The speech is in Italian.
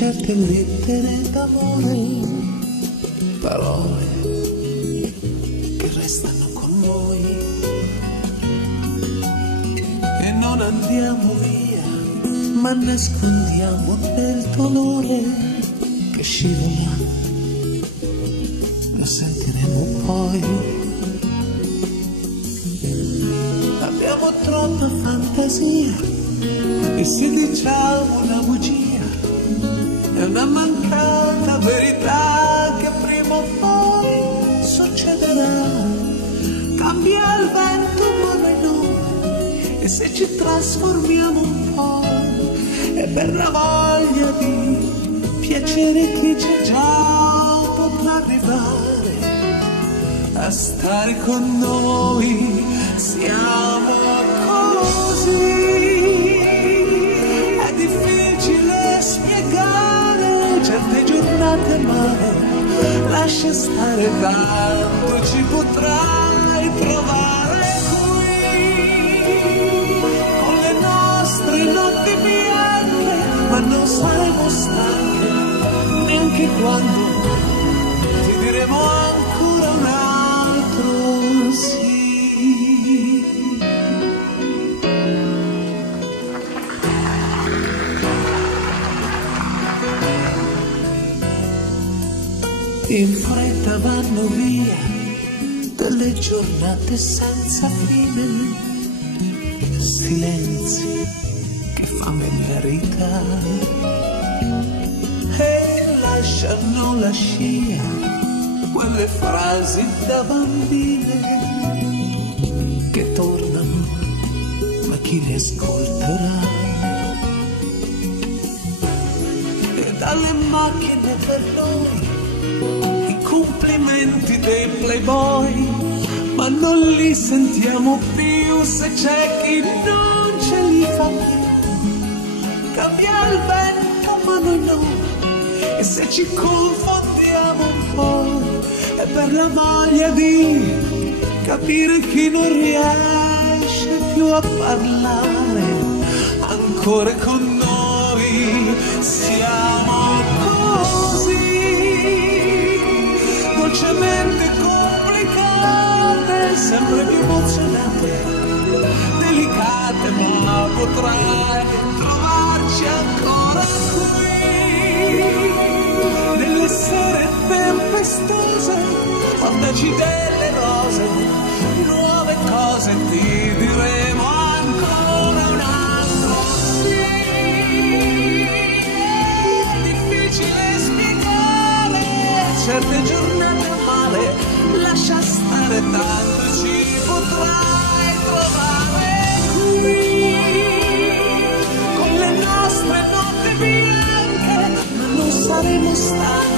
certe lettere d'amore, parole che restano con noi e non andiamo via, ma nascondiamo nel dolore che scivola, lo sentiremo poi. Abbiamo troppa fantasia e se diciamo una bugia è una mancata verità che prima o poi succederà. Cambia il vento ma noi no, e se ci trasformiamo un po' è per la voglia di piacere che c'è già, potrà arrivare a stare con noi. Siamo così, è difficile spiegare certe giornate male, lascia stare, tanto ci potrai trovare qui con le nostre notti bianche, ma non saremo stanche neanche quando ti diremo ancora un altro sì. In fretta vanno via delle giornate senza fine, silenzi che fame merita, e lasciano la scia quelle frasi da bambine che tornano, ma chi le ascolterà? E dalle macchine per noi i complimenti dei playboy, ma non li sentiamo più se c'è chi non ce li fa più. Cambia il vento ma noi no, e se ci confondiamo un po' è per la voglia di capire chi non riesce più a parlare ancora con noi. Siamo così dolcemente complicate, sempre più emozionate, delicate, ma potrai trovarci ancora qui nelle sere tempestose. Portaci delle rose, nuove cose, ti diremo ancora un altro sì. È difficile spiegare certe giornate male, lascia stare, tanto ci potrai trovare qui con le nostre notti bianche, ma non saremo stati